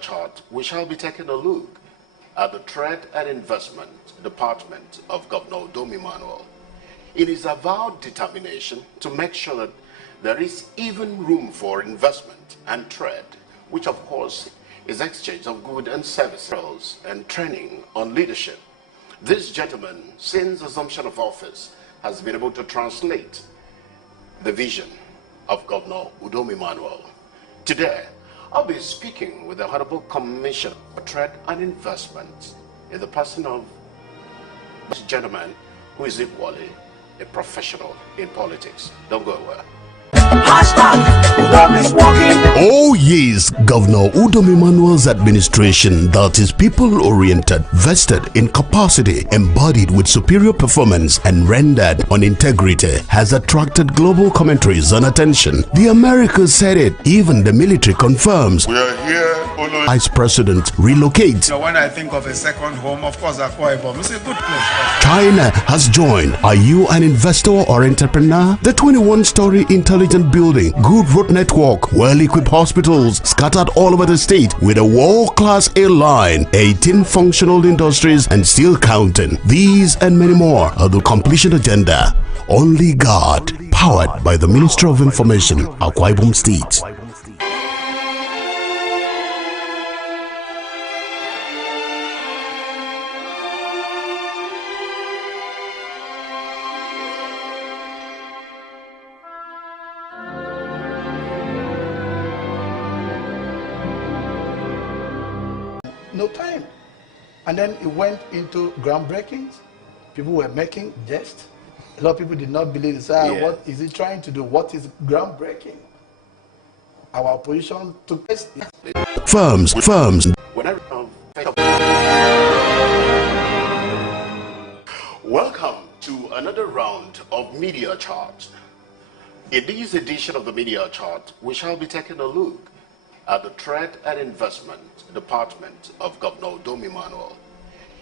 chart, we shall be taking a look at the Trade and Investment Department of Governor Udom Emmanuel in his avowed determination to make sure that there is even room for investment and trade, which of course is exchange of goods and services and training on leadership. This gentleman, since assumption of office, has been able to translate the vision of Governor Udom Emmanuel. Today, I'll be speaking with the Honorable Commissioner for Trade and Investment in the person of this gentleman who is equally a professional in politics. Don't go away. Oh yes, Governor Udom Emmanuel's administration that is people-oriented, vested in capacity, embodied with superior performance and rendered on integrity has attracted global commentaries and attention. The Americas said it, even the military confirms. We are here following Vice President relocates. So when I think of a second home, of course Akwa Ibom is a good place. China has joined. Are you an investor or entrepreneur? The 21-story intelligent building, good road network, well-equipped hospitals scattered all over the state with a world-class airline, 18 functional industries and still counting. These and many more are the completion agenda. Only God, powered by the Ministry of Information, Akwa Ibom State. No time. And then it went into groundbreakings. People were making jests. A lot of people did not believe it. What is he trying to do? What is groundbreaking? Our opposition took place. Firms. Welcome to another round of Media Chart. In this edition of the Media Chart, we shall be taking a look at the Trade and Investment Department of Governor Udom Emmanuel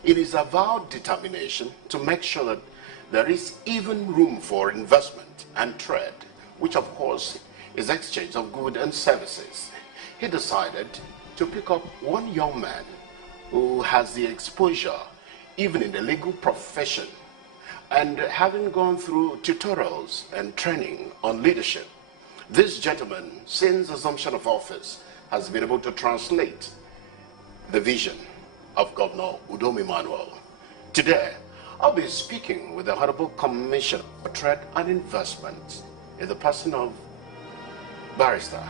in his avowed determination to make sure that there is even room for investment and trade, which of course is exchange of goods and services. He decided to pick up one young man who has the exposure even in the legal profession, and having gone through tutorials and training on leadership. This gentleman, since assumption of office, has been able to translate the vision of Governor Udom Emmanuel. Today, I'll be speaking with the Honorable Commissioner for Trade and Investment in the person of Barrister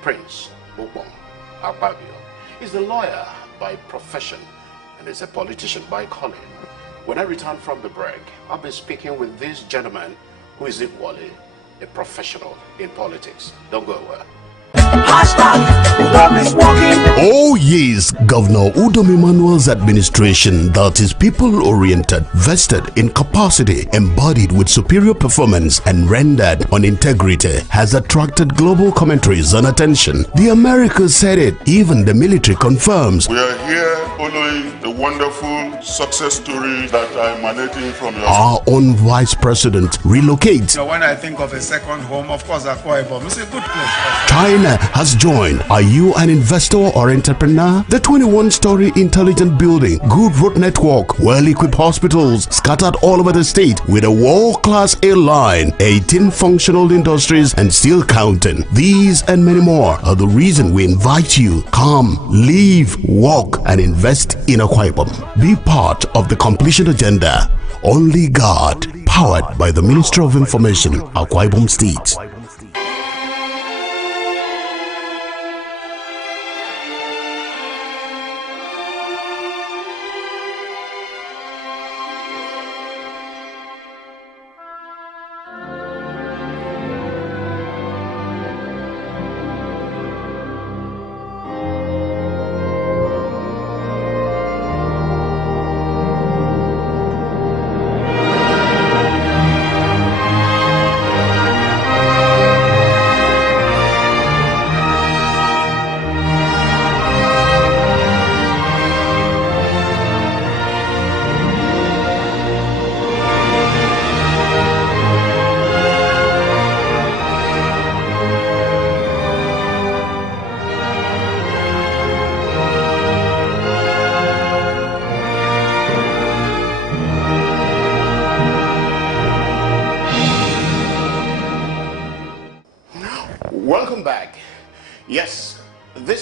Prince Akpabio. He's a lawyer by profession and is a politician by calling. When I return from the break, I'll be speaking with this gentleman who is equally a professional in politics. Don't go away. Oh yes, Governor Udom Emmanuel's administration that is people-oriented, vested in capacity, embodied with superior performance and rendered on integrity has attracted global commentaries and attention. The Americas said it, even the military confirms. We are here following the wonderful success story that are emanating from your Our own Vice President relocates. So when I think of a second home, of course Akwa Ibom is a good place. China has joined. Are you an investor or entrepreneur? The 21-story intelligent building, good road network, well-equipped hospitals scattered all over the state with a world-class airline, 18 functional industries and still counting. These and many more are the reason we invite you. Come, live, work and invest in Akwa Ibom. Be part of the completion agenda. Only God, powered by the Ministry of Information, Akwa Ibom State.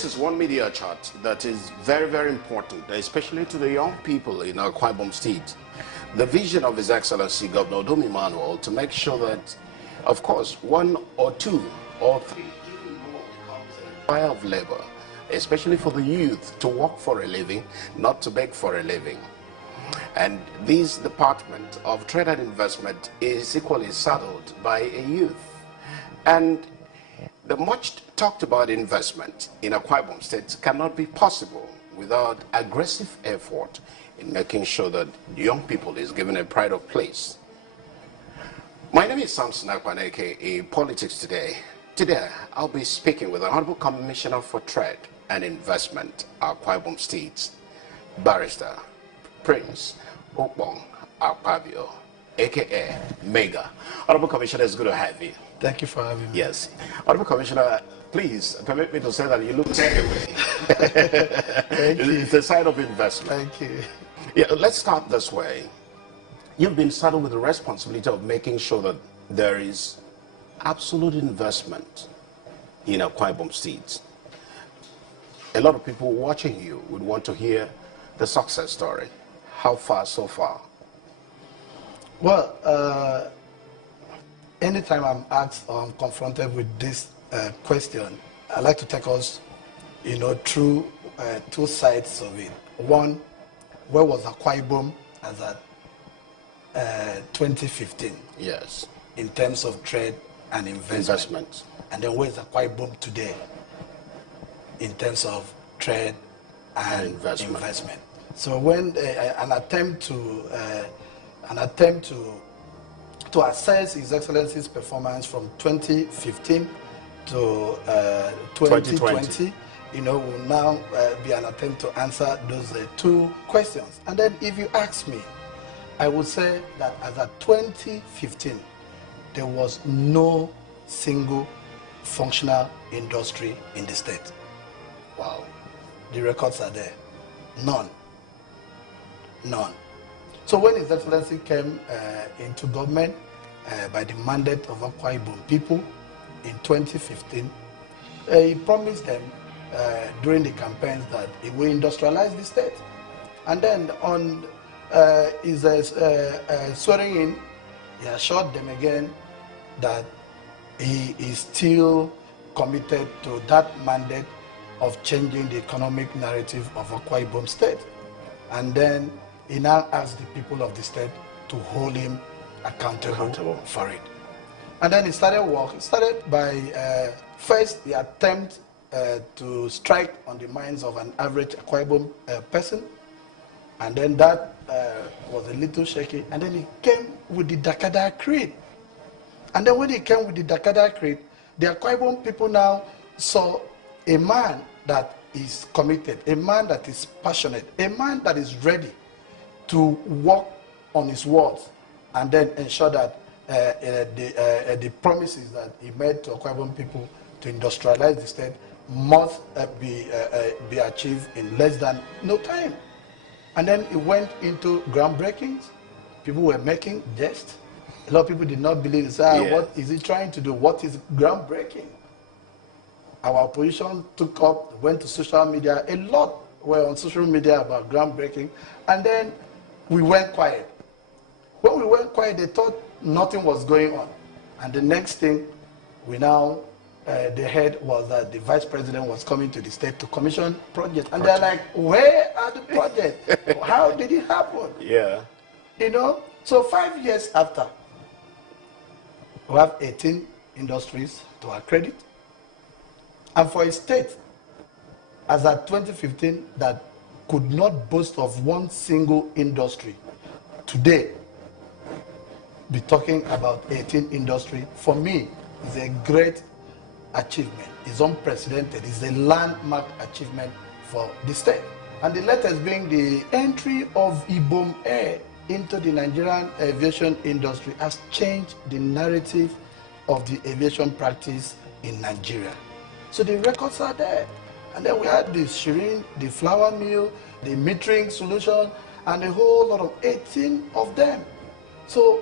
This is one media chart that is very, very important, especially to the young people in Akwa Ibom State. The vision of His Excellency Governor Udom Emmanuel to make sure that, of course, one or two or three, even more, becomes an empire of labor, especially for the youth to work for a living, not to beg for a living. And this Department of Trade and Investment is equally saddled by a youth. And the much talked about investment in Akwa Ibom State cannot be possible without aggressive effort in making sure that young people is given a pride of place. My name is Samson Akpan, aka Politics Today. Today, I'll be speaking with the Honorable Commissioner for Trade and Investment, Akwa Ibom State, Barrister Prince Akpabio, Akpabio, aka Mega. Honorable Commissioner, it's good to have you. Thank you for having me. Yes. Honorable Commissioner, please permit me to say that you look takeaway. Thank you. It's a sign of investment. Thank you. Yeah, let's start this way. You've been saddled with the responsibility of making sure that there is absolute investment in Akwa Ibom State. A lot of people watching you would want to hear the success story. How far so far? Well, anytime I'm asked or I'm confronted with this question, I like to take us, through two sides of it. One, where was Akwa Ibom as at 2015? Yes. In terms of trade and investment. And then where's Akwa Ibom today in terms of trade and investment? So when an attempt to assess His Excellency's performance from 2015 to 2020, will now be an attempt to answer those two questions. And then if you ask me, I would say that as of 2015, there was no single functional industry in the state. Wow. The records are there. None. None. So when His Excellency came into government by the mandate of Akwa Ibom people in 2015, he promised them during the campaigns that he will industrialize the state. And then on his swearing in, he assured them again that he is still committed to that mandate of changing the economic narrative of Akwa Ibom State. And then he now asked the people of the state to hold him accountable for it. And then he started work. He started by first the attempt to strike on the minds of an average Akwa Ibom person. And then that was a little shaky. And then he came with the Dakada Creed. And then when he came with the Dakada Creed, the Akwa Ibom people now saw a man that is committed, a man that is passionate, a man that is ready to work on his words and then ensure that the promises that he made to Akwa Ibom people to industrialize the state must be achieved in less than no time. And then it went into groundbreakings. People were making jests. A lot of people did not believe it. What is he trying to do? What is groundbreaking? Our opposition took up, went to social media. A lot were on social media about groundbreaking. And then we went quiet. When we went quiet, they thought nothing was going on. And the next thing we now, the head was that the vice president was coming to the state to commission projects. And they're like, where are the projects? How did it happen? Yeah. So 5 years after, we have 18 industries to our credit. And for a state, as at 2015, that could not boast of one single industry, today, be talking about 18 industry, for me, is a great achievement. It's unprecedented. It's a landmark achievement for the state. And the latest being the entry of Ibom Air into the Nigerian aviation industry has changed the narrative of the aviation practice in Nigeria. So the records are there. And then we had the Shirin, the flour mill, the metering solution, and a whole lot of 18 of them. So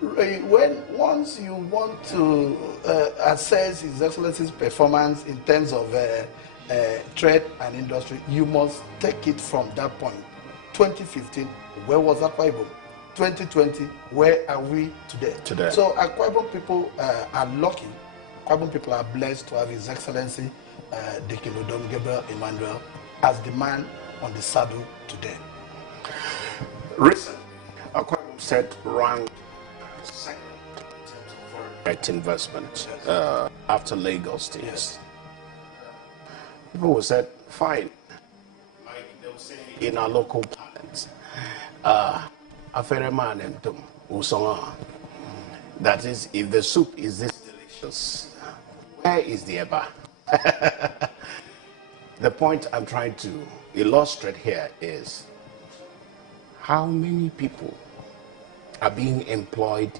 once you want to assess His Excellency's performance in terms of trade and industry, you must take it from that point. 2015, where was Akwa Ibom? 2020, where are we today? So Akwa Ibom people are lucky. Akwa Ibom people are blessed to have His Excellency Governor Udom Emmanuel as the man on the saddle today. Recently, Akwa Ibom State ranked second in terms of foreign direct investment after Lagos State. Yes. People will say, fine. Like they will say in our local parlance, afere man entum usonga. That is, if the soup is this delicious, where is the eba? The point I'm trying to illustrate here is how many people are being employed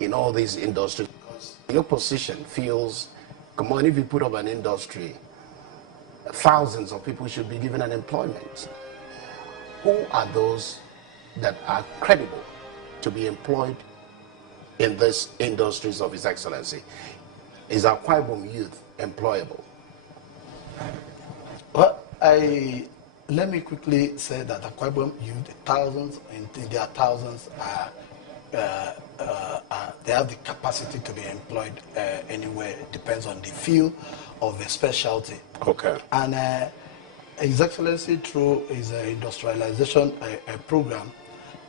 in all these industries. Because your position feels, come on, if you put up an industry, thousands of people should be given an employment. Who are those that are credible to be employed in these industries of His Excellency? Is Akwa Ibom youth employable? Well, let me quickly say that Akwa Ibom youth, thousands, and there are thousands, they have the capacity to be employed anywhere. It depends on the field of a specialty. Okay. And His Excellency, through his industrialization program,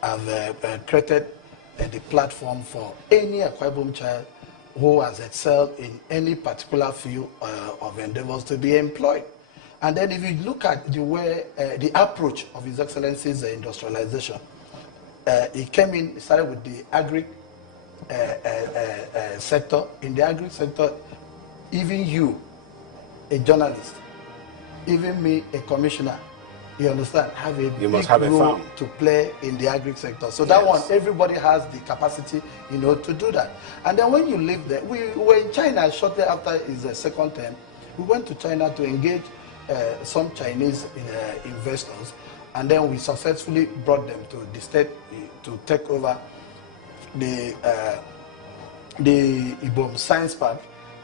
have created the platform for any Akwa Ibom child who has excelled in any particular field of endeavors to be employed. And then if you look at the way, the approach of His Excellency's industrialization, he came in, started with the agri sector. In the agri sector, even you, a journalist, even me, a commissioner, you understand, have a big role to play in the agri sector. So that one, everybody has the capacity, to do that. And then when you live there, we were in China shortly after his second term. We went to China to engage some Chinese investors, and then we successfully brought them to the state to take over the Ibom Science Park.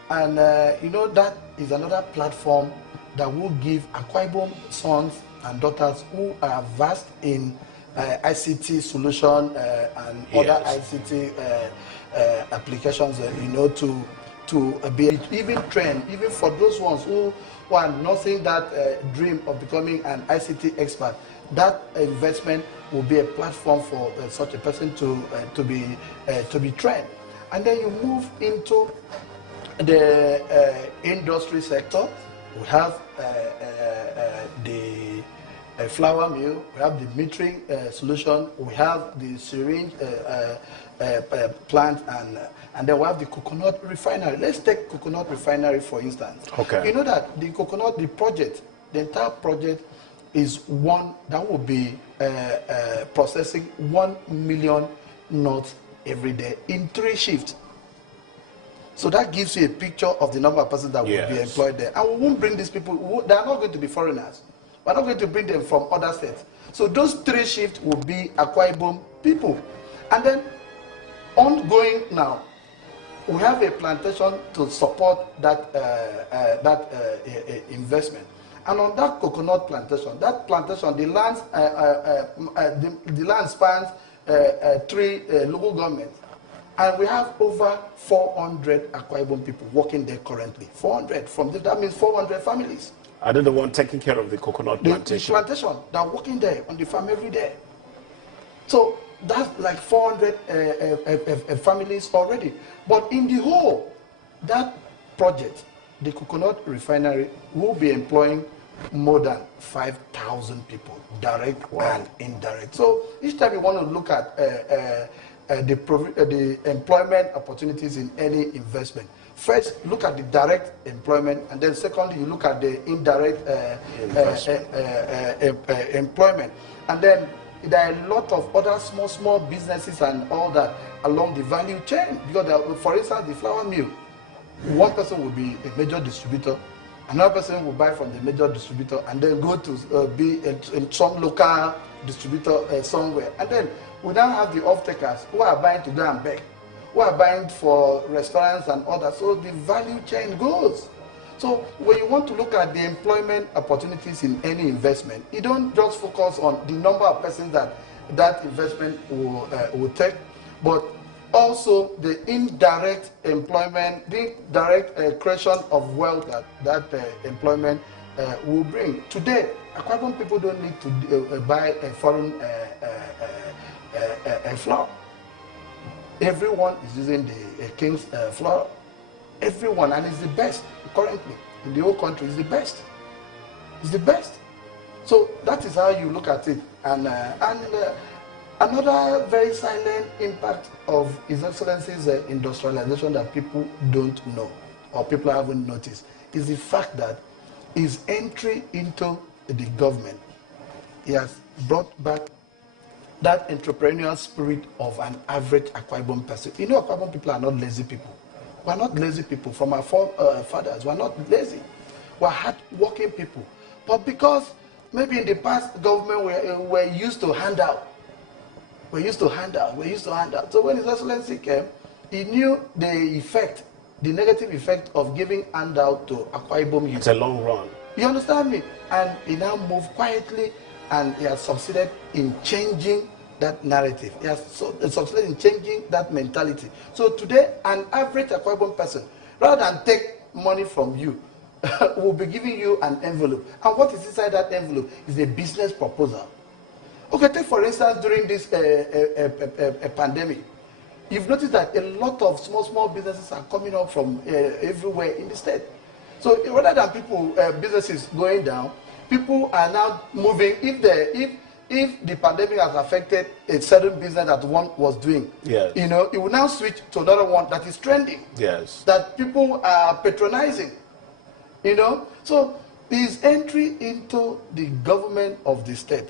And that is another platform that will give Akwa Ibom sons and daughters who are vast in ICT solution and other ICT applications, to be even trained, even for those ones who are nothing that dream of becoming an ICT expert. That investment will be a platform for such a person to be trained. And then you move into the industry sector. We have the flour mill, we have the metering solution, we have the syringe plant, and then we have the coconut refinery. Let's take coconut refinery for instance. Okay. You know that the coconut, the entire project is one that will be processing 1 million nuts every day in 3 shifts. So that gives you a picture of the number of persons that will be employed there. And we won't bring these people, they are not going to be foreigners. We're not going to bring them from other states. So those 3 shifts will be Akwa Ibom people. And then ongoing now, we have a plantation to support that investment. And on that coconut plantation, the land spans 3 local governments. And we have over 400 Akwa Ibom people working there currently. 400 from this, that means 400 families. Are they the one taking care of the coconut plantation? The plantation, they're working there on the farm every day. So that's like 400 families already. But in the whole, that project, the coconut refinery, will be employing more than 5,000 people, direct and indirect. So each time you want to look at the employment opportunities in any investment, first look at the direct employment, and then secondly you look at the indirect employment. And then there are a lot of other small businesses and all that along the value chain. Because for instance, the flour mill, one person will be a major distributor, another person will buy from the major distributor and then go to be in some local distributor somewhere. And then we now have the off-takers who are buying to go and bake, who are buying for restaurants and others. So the value chain goes. So when you want to look at the employment opportunities in any investment, you don't just focus on the number of persons that investment will take, but also the indirect employment, the direct creation of wealth that employment will bring. Today, Akwa Ibom people don't need to buy a foreign flour. Everyone is using the King's flour. Everyone, and it's the best currently in the whole country. It's the best. It's the best. So that is how you look at it. And another very silent impact of His Excellency's industrialization that people don't know or people haven't noticed is the fact that his entry into the government, he has brought back that entrepreneurial spirit of an average Akwa Ibom person. You know, Akwa Ibom people are not lazy people. We are not lazy people. From our fathers, we are not lazy. We are hard-working people. But because maybe in the past government were used to hand out. We used to hand out. So when His Excellency came, he knew the effect, the negative effect of giving handout to Akwa Ibom youth. It's a long run. You understand me? And he now moved quietly, and he has succeeded in changing that narrative. He has succeeded in changing that mentality. So today, an average Akwa Ibom person, rather than take money from you, will be giving you an envelope. And what is inside that envelope is a business proposal. Okay, take for instance, during this pandemic, you've noticed that a lot of small businesses are coming up from everywhere in the state. So rather than businesses going down, people are now moving. If the pandemic has affected a certain business that one was doing, yes, you know, it will now switch to another one that is trending. Yes. That people are patronizing. You know, so his entry into the government of the state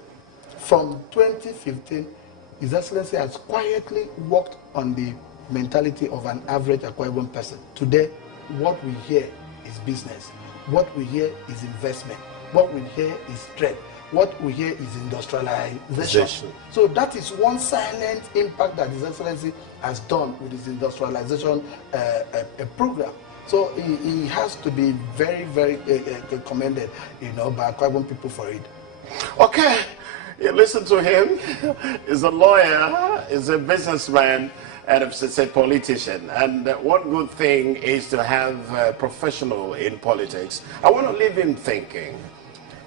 from 2015, His Excellency has quietly worked on the mentality of an average Akwa Ibom person. Today, what we hear is business. What we hear is investment. What we hear is trade. What we hear is industrialization. So that is one silent impact that His Excellency has done with his industrialization program. So he has to be very, very commended, you know, by Akwa Ibom people for it. Okay, you listen to him. He's a lawyer, he's a businessman, and a politician. And one good thing is to have a professional in politics. I want to leave him thinking.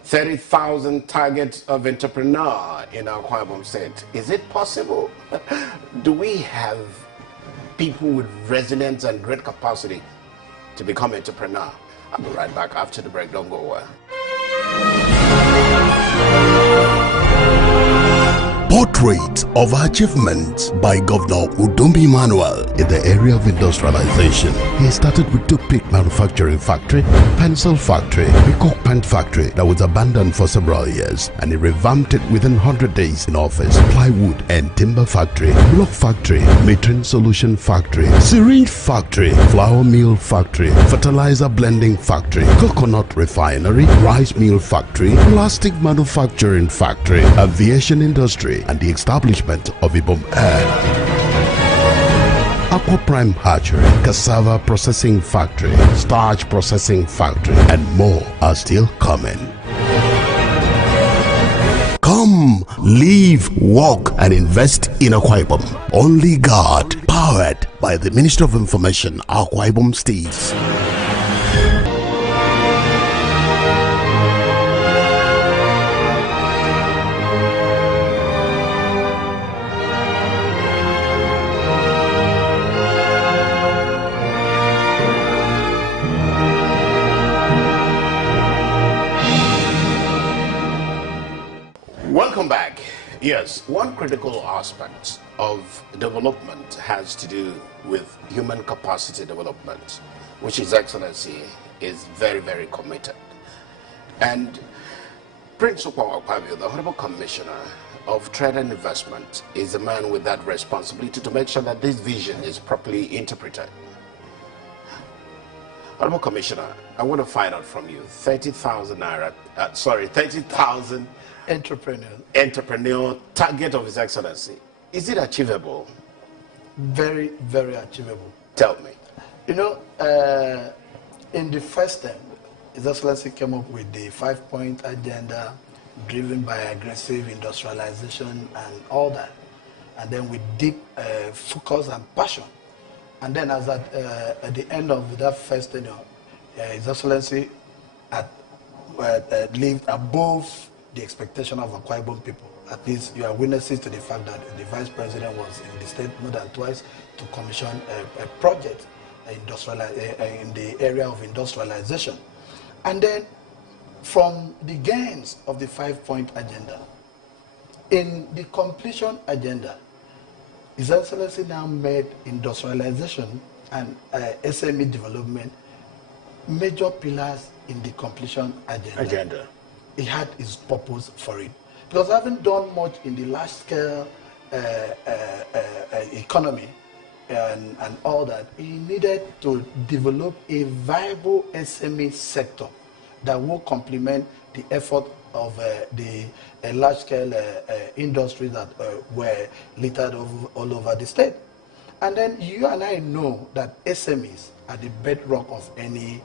30,000 targets of entrepreneur in our Akwa Ibom State. Is it possible? Do we have people with resilience and great capacity to become entrepreneur? I'll be right back after the break. Don't go away. Portrait of achievements by Governor Udom Emmanuel in the area of industrialization. He started with toothpick manufacturing factory, pencil factory, peacock pant factory that was abandoned for several years, and he revamped it within 100 days in office. Plywood and timber factory, block factory, metering solution factory, syringe factory, flour mill factory, fertilizer blending factory, coconut refinery, rice mill factory, plastic manufacturing factory, aviation industry, and the establishment of Ibom Air. Aqua Prime Hatchery, cassava processing factory, starch processing factory, and more are still coming. Come, live, work, and invest in Akwa Ibom. Only God, powered by the Ministry of Information, Akwa Ibom State. Welcome back. Yes, one critical aspect of development has to do with human capacity development, which His Excellency is very, very committed. And Prince Akwa Ibom, the Honorable Commissioner of Trade and Investment, is a man with that responsibility to make sure that this vision is properly interpreted. Honorable Commissioner, I want to find out from you, 30,000 entrepreneur target of His Excellency. Is it achievable? Very, very achievable. Tell me. You know, in the first term, His Excellency came up with the 5-point agenda driven by aggressive industrialization and all that. And then with deep focus and passion. And then as at the end of that first tenure, His Excellency had lived above the expectation of Akwa Ibom people. At least you are witnesses to the fact that the Vice President was in the state more than twice to commission a project in the area of industrialization. And then from the gains of the 5-point agenda, in the completion agenda, His Excellency now made industrialization and SME development major pillars in the completion agenda. He had his purpose for it. Because having done much in the large-scale economy and all that, he needed to develop a viable SME sector that will complement the effort of the large-scale industries that were littered all over the state. And then you and I know that SMEs are the bedrock of any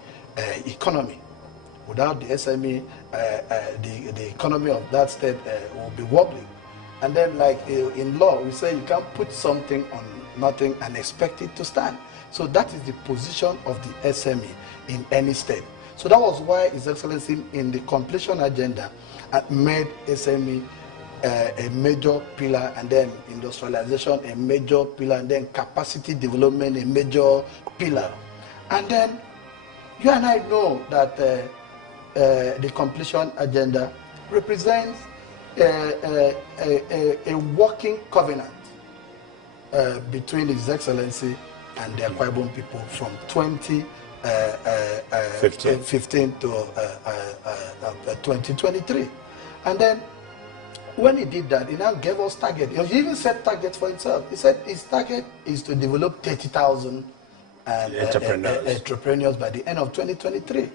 economy. Without the SME, the economy of that state will be wobbling. And then like in law, we say you can't put something on nothing and expect it to stand. So that is the position of the SME in any state. So that was why His Excellency in the completion agenda made SME a major pillar, and then industrialization a major pillar, and then capacity development a major pillar. And then you and I know that the completion agenda represents a working covenant between His Excellency and the Akwa Ibom people from 2015 to 2023. And then when he did that, he now gave us target. He even set targets for himself. He said his target is to develop 30,000 entrepreneurs by the end of 2023.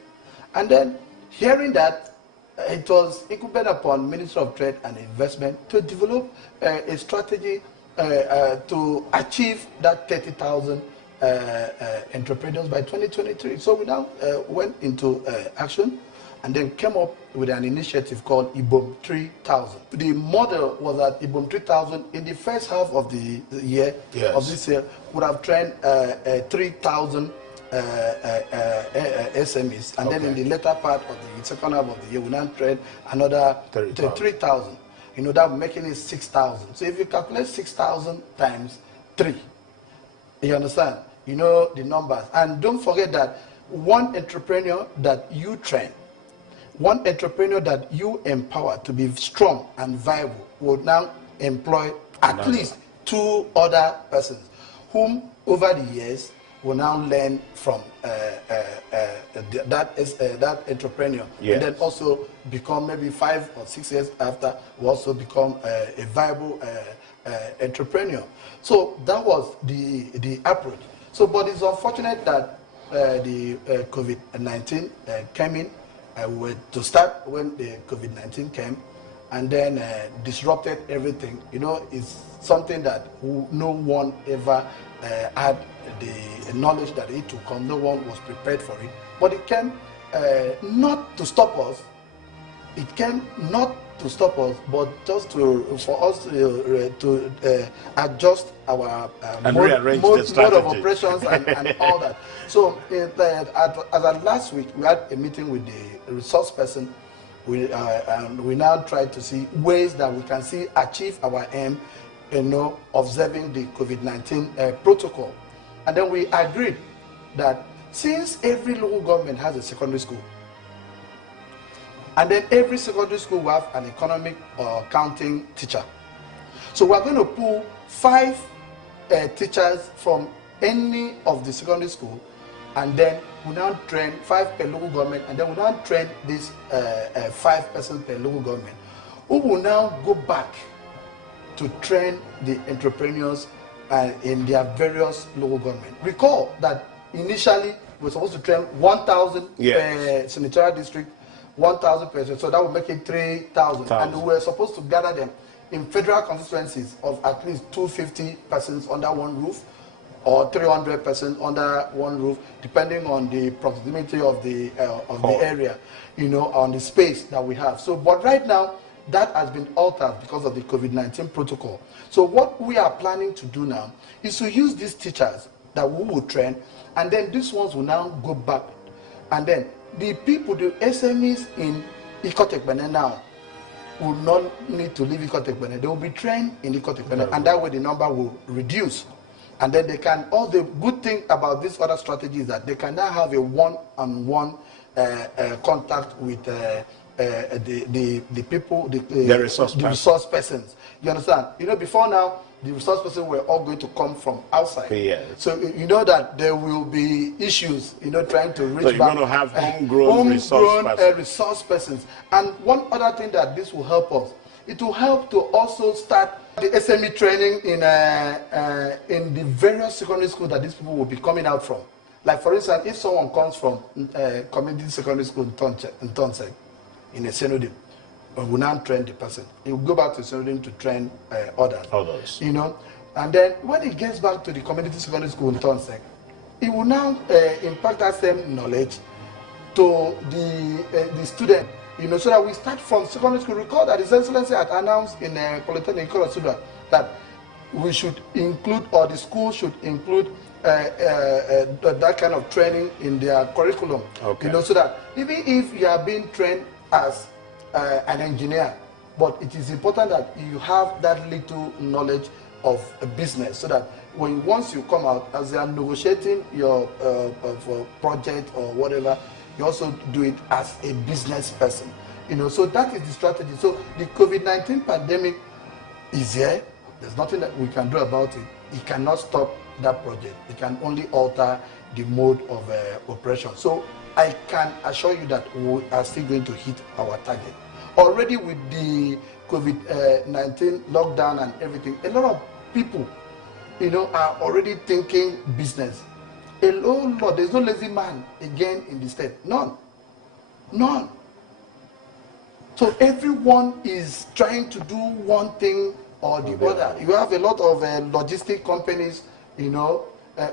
And then hearing that, it was incumbent upon Minister of Trade and Investment to develop a strategy to achieve that 30,000 entrepreneurs by 2023. So we now went into action and then came up with an initiative called Ibom 3000. The model was that Ibom 3000 in the first half of the year, of this year, would have trained 3,000 SMEs, and then in the later part of the second half of the year, we now train another 3,000. You know, that making it 6,000. So if you calculate 6,000 times 3, you understand? You know the numbers. And don't forget that one entrepreneur that you train, one entrepreneur that you empower to be strong and viable will now employ at least 2 other persons, whom over the years will now learn from that entrepreneur, and then also become maybe 5 or 6 years after will also become a viable entrepreneur. So that was the approach. So, but it's unfortunate that the COVID-19 came in. We were to start when the COVID-19 came, and then disrupted everything. You know, it's something that no one ever had the knowledge that it would come. No one was prepared for it. But it came not to stop us. It came not to stop us, but just for us to adjust our mode of operations and all that. So as of last week, we had a meeting with the resource person. And we now try to see ways that we can achieve our aim, you know, observing the COVID-19 protocol. And then we agreed that since every local government has a secondary school, and then every secondary school will have an economic or accounting teacher. So we're going to pull 5 teachers from any of the secondary school, and then we now train 5 per local government, and then we now train this 5 persons per local government, who will now go back to train the entrepreneurs in their various local government. Recall that initially we were supposed to train 1,000 per senatorial district, 1,000 persons, so that would make it 3,000. And we were supposed to gather them in federal constituencies of at least 250 persons under one roof, or 300 persons under one roof, depending on the proximity of the area, on the space that we have. So, but right now, that has been altered because of the COVID-19 protocol. So what we are planning to do now is to use these teachers that we will train, and then these ones will now go back. And then the people, the SMEs in Ikotekbene now, will not need to leave Ikotekbene. They will be trained in Ikotekbene, and that way the number will reduce. And then they can, all the good thing about this other strategy is that they can now have a one-on-one contact with the people, the resource persons. You understand? Before now, the resource persons were all going to come from outside. Yes. So you know that there will be issues, trying to reach so you're back. going to have homegrown resource persons. And one other thing that this will help us, it will help to also start the SME training in the various secondary schools that these people will be coming out from. Like for instance, if someone comes from community secondary school in Tonsek, in a Senodim, we will now train the person. He will go back to Senodim to train others. And then when he gets back to the community secondary school in Tonsek, he will now impact that same knowledge to the student. So that we start from secondary school. Recall that His Excellency had announced in Polytechnic Sudan that we should include, or the school should include that kind of training in their curriculum. Okay. So that even if you are being trained as an engineer, but it is important that you have that little knowledge of a business, so that once you come out, as they are negotiating your project or whatever, you also do it as a business person. So that is the strategy. So the COVID-19 pandemic is here. There's nothing that we can do about it. It cannot stop that project. It can only alter the mode of operation. So I can assure you that we are still going to hit our target. Already with the COVID-19 lockdown and everything, a lot of people, are already thinking business. There's no lazy man again in the state. None. So everyone is trying to do one thing or the other. You have a lot of logistic companies,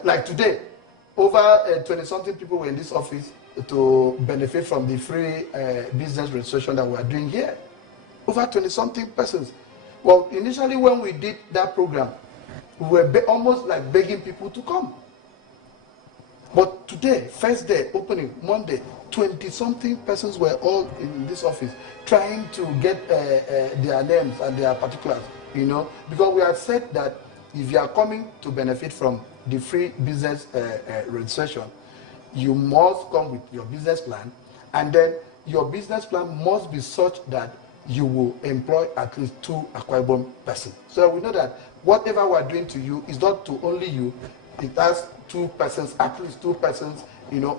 like today, over 20-something people were in this office to benefit from the free business registration that we are doing here. Over 20-something persons. Well, initially when we did that program, we were almost like begging people to come. But today, first day, opening, Monday, 20-something persons were all in this office trying to get their names and their particulars, because we have said that if you are coming to benefit from the free business registration, you must come with your business plan, and then your business plan must be such that you will employ at least 2 Akwa Ibom persons. So we know that whatever we are doing to you is not to only you, it has 2 persons, at least 2 persons,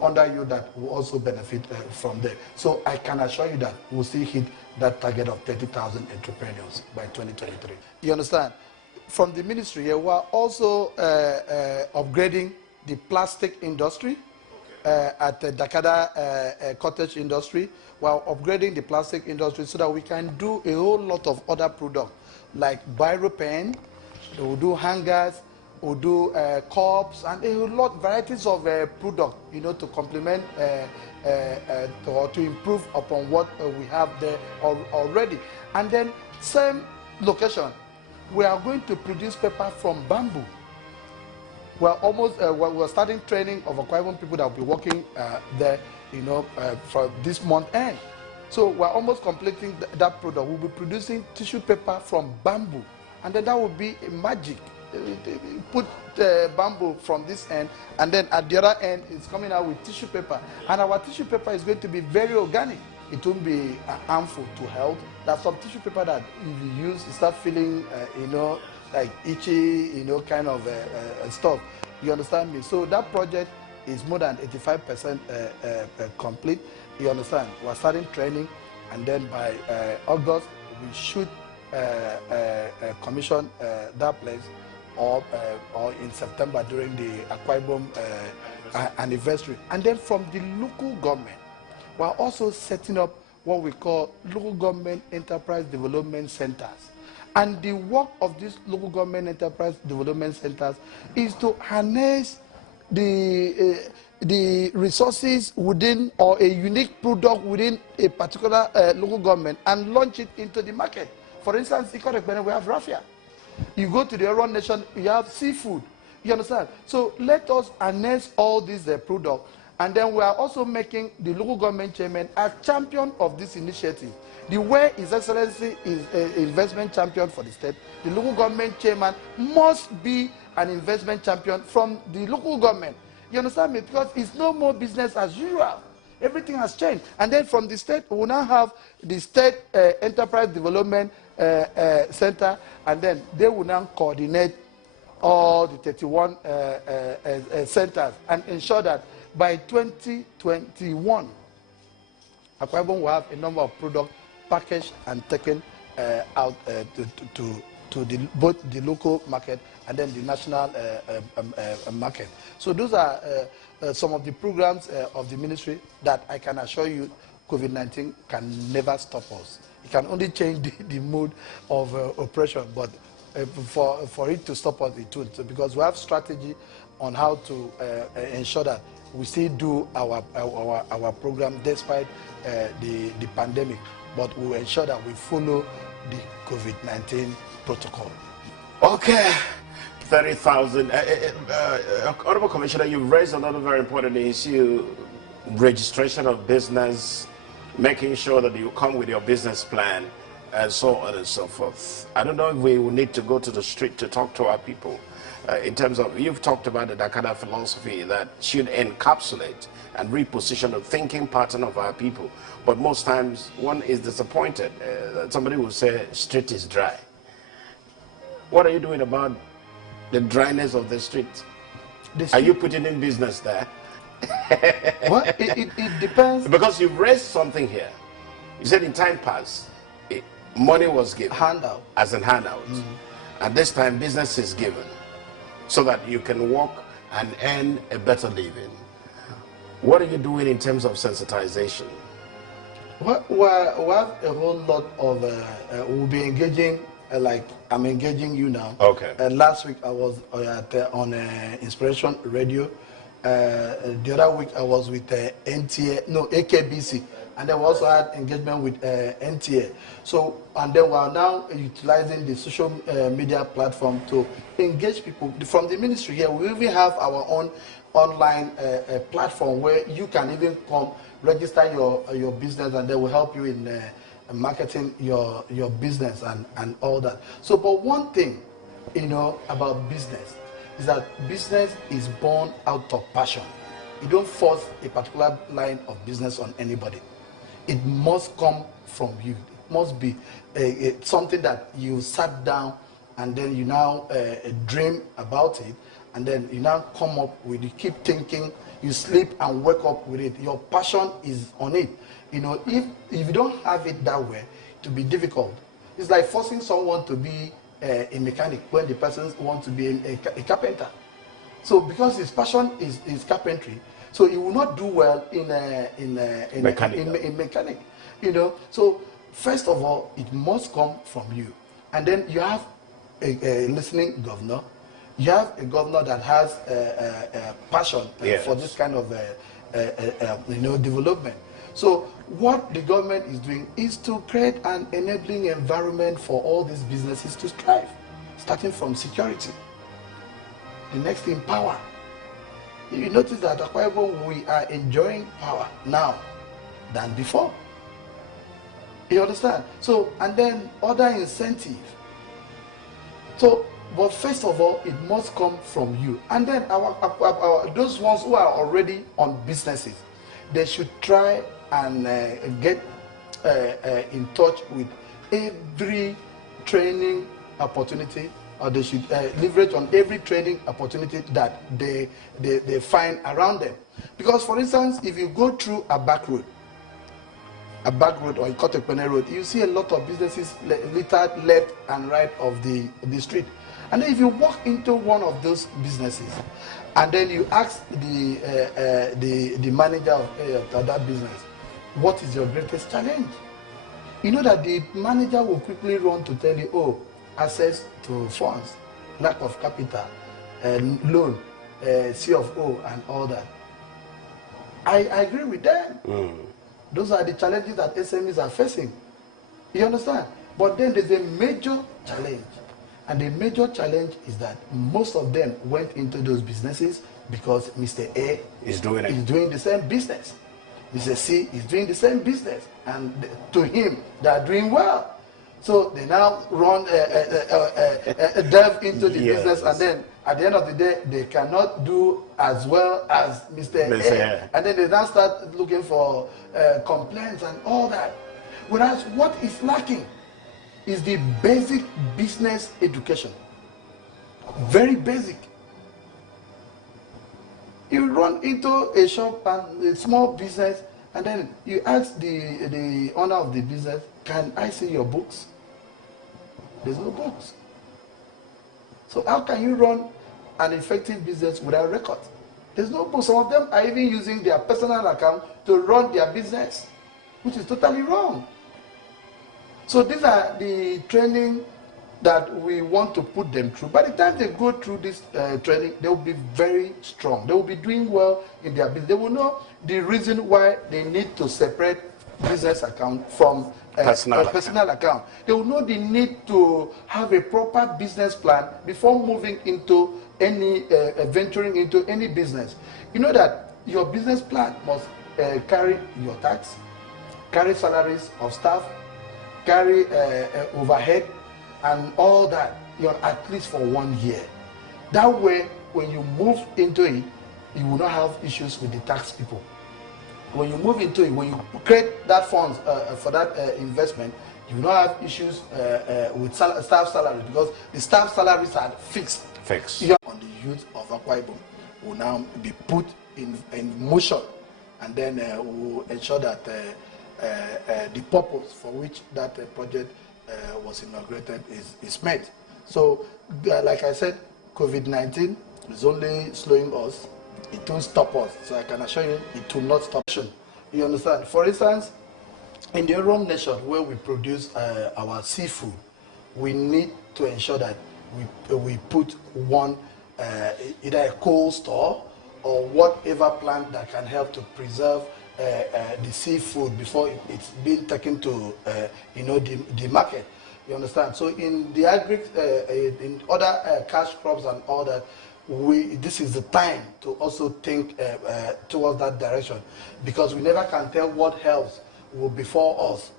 under you that will also benefit from there. So I can assure you that we'll still hit that target of 30,000 entrepreneurs by 2023. You understand? From the ministry here, we are also upgrading the plastic industry at the Dakada cottage industry. We are upgrading the plastic industry so that we can do a whole lot of other products like biro pen, we'll do hangers, we'll do cups, and a lot varieties of product, to complement or to improve upon what we have there already. And then same location, we are going to produce paper from bamboo. We're almost we're starting training of Akwa Ibom people that will be working there, for this month end. So we're almost completing that product. We'll be producing tissue paper from bamboo, and then that will be a magic. Put bamboo from this end, and then at the other end, it's coming out with tissue paper. And our tissue paper is going to be very organic. It won't be harmful to health. There's some tissue paper that if you use, you start feeling, like itchy, kind of stuff. You understand me? So that project is more than 85% complete. You understand? We're starting training, and then by August, we should commission that place, or in September during the Akwa Ibom anniversary. And then from the local government, we're also setting up what we call local government enterprise development centers. And the work of these local government enterprise development centers is to harness the resources within or a unique product within a particular local government and launch it into the market. For instance, we have raffia. You go to the Oron Nation, you have seafood. You understand? So let us harness all these products. And then we are also making the local government chairman a champion of this initiative. The way His Excellency is an investment champion for the state, the local government chairman must be an investment champion from the local government. You understand me? Because it's no more business as usual. Everything has changed. And then from the state, we will now have the State Enterprise Development Center, and then they will now coordinate all the 31 centers and ensure that by 2021, Akwa Ibom will have a number of products packaged and taken out to both the local market and then the national market. So those are some of the programs of the ministry that I can assure you COVID-19 can never stop us. It can only change the mood of oppression, but for it to stop us, it would. So because we have strategy on how to ensure that we still do our program despite the pandemic, but we will ensure that we follow the COVID-19 protocol. Okay, 30,000. Honorable Commissioner, you've raised another very important issue: registration of business, making sure that you come with your business plan, and so on and so forth. I don't know if we will need to go to the street to talk to our people. In terms of, you've talked about the Dakada philosophy that should encapsulate and reposition the thinking pattern of our people. But most times, one is disappointed. Somebody will say, street is dry. What are you doing about the dryness of the street? Are you putting in business there? Well, it depends. Because you've raised something here. You said in time past, money was given. Handout. As an handout. And this time, business is given so that you can work and earn a better living. What are you doing in terms of sensitization? Well, we have a whole lot of, we'll be engaging, like I'm engaging you now. Okay. Last week I was on Inspiration Radio. The other week I was with AKBC. And then we also had engagement with NTA. So, and then we are now utilizing the social media platform to engage people. From the ministry here, we even have our own online platform where you can even come, register your business, and they will help you in marketing your business and all that. So, but one thing, about business is that business is born out of passion. You don't force a particular line of business on anybody. It must come from you. It must be something that you sat down and then you now dream about it, and then you now come up with it. Keep thinking, you sleep and wake up with it. Your passion is on it. If you don't have it that way, it will be difficult. It's like forcing someone to be a mechanic when the person wants to be a carpenter. So because his passion is carpentry, so he will not do well in mechanic. So first of all, it must come from you, and then you have a listening governor. You have a governor that has a passion for this kind of development. So what the government is doing is to create an enabling environment for all these businesses to thrive, starting from security. The next thing, power. You notice that at Akwa Ibom, we are enjoying power now than before. You understand? So, and then other incentives. So, but first of all, it must come from you. And then those ones who are already on businesses, they should try and get in touch with every training opportunity, or they should leverage on every training opportunity that they find around them. Because, for instance, if you go through a back road or a Kotekpene road, you see a lot of businesses littered left and right of the street. And then if you walk into one of those businesses, and then you ask the manager of that business, what is your greatest challenge? You know that the manager will quickly run to tell you, oh, access to funds, lack of capital, loan, C of O, and all that. I agree with them. Those are the challenges that SMEs are facing. You understand? But then there's a major challenge. And the major challenge is that most of them went into those businesses because Mr. A is doing the same business. Mr. C is doing the same business. And to him, they are doing well. So they now delve into the business, and then at the end of the day, they cannot do as well as Mr. A. And then they now start looking for complaints and all that. Whereas what is lacking is the basic business education. Very basic. You run into a shop and a small business, and then you ask the owner of the business, can I see your books? There's no books. So how can you run an effective business without records? There's no books. Some of them are even using their personal account to run their business, which is totally wrong. So these are the training that we want to put them through. By the time they go through this training, they will be very strong. They will be doing well in their business. They will know the reason why they need to separate business account from personal account. They will know the need to have a proper business plan before moving into any, venturing into any business. You know that your business plan must carry your tax, carry salaries of staff, carry overhead, and all that, at least for 1 year. That way, when you move into it, you will not have issues with the tax people. When you move into it, when you create that funds for that investment, you will not have issues with staff salaries, because the staff salaries are fixed. On the youth of Akwa Ibom will now be put in motion, and then will ensure that the purpose for which that project was inaugurated is met. So, like I said, COVID-19 is only slowing us. It won't stop us. So I can assure you, it will not stop. You understand? For instance, in the Rome nation where we produce our seafood, we need to ensure that we put one, either a cold store or whatever plant that can help to preserve the seafood before it's being taken to the market. You understand? So in the in other cash crops and all that, this is the time to also think towards that direction, because we never can tell what helps will befall us.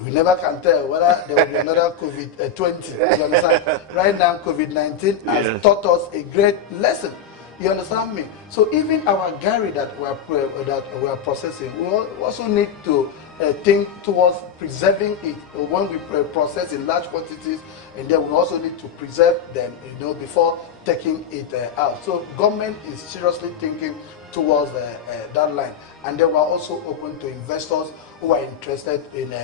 We never can tell whether there will be another COVID-20. You understand? Right now, COVID-19 has taught us a great lesson. You understand me? So even our gari that we are processing, we also need to think towards preserving it when we process in large quantities, and then we also need to preserve them, before taking it out. So government is seriously thinking towards that line, and then we are also open to investors who are interested in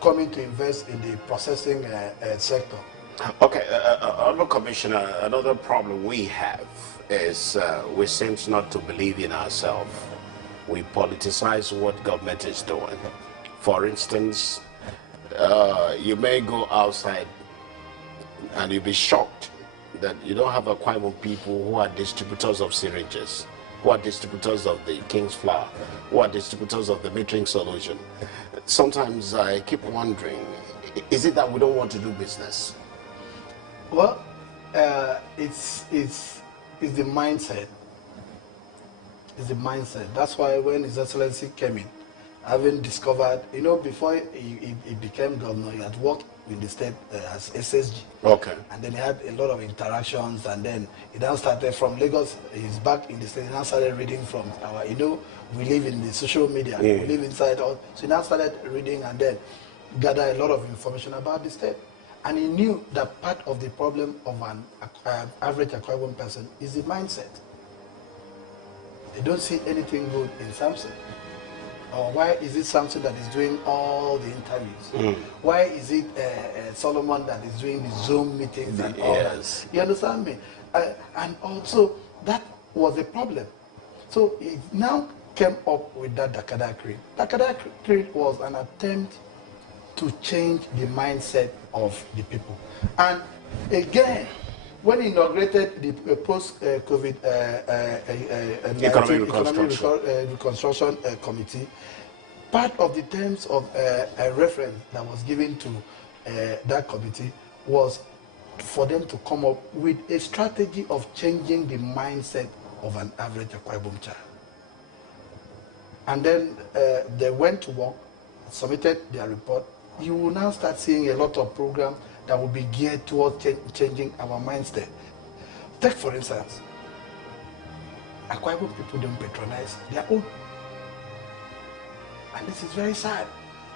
coming to invest in the processing sector. Okay, Commissioner, another problem we have is we seem not to believe in ourselves. We politicize what government is doing. For instance, you may go outside and you'll be shocked that you don't have Akwa Ibom people who are distributors of syringes, who are distributors of the King's Flour, who are distributors of the metering solution. Sometimes I keep wondering, is it that we don't want to do business? Well, it's the mindset. It's the mindset. That's why when His Excellency came in, having discovered, before he became governor, he had worked in the state as SSG. Okay. And then he had a lot of interactions, and then he now started from Lagos. He's back in the state. He now started reading from our, we live in the social media. We live inside all. So he now started reading and then gather a lot of information about the state. And he knew that part of the problem of an average Akwa Ibom person is the mindset. They don't see anything good in Samson. Or why is it Samson that is doing all the interviews? Why is it Solomon that is doing the Zoom meetings and all that? You understand me? And also, that was a problem. So it now came up with that Dakada Creed. Dakada Creed was an attempt to change the mindset of the people. And again, when he inaugurated the post-COVID economic reconstruction committee, part of the terms of a reference that was given to that committee was for them to come up with a strategy of changing the mindset of an average Akwa Ibom child. And then they went to work, submitted their report. You will now start seeing a lot of programs that will be geared towards changing our mindset. Take, for instance, Akwa Ibom people don't patronize their own. And this is very sad.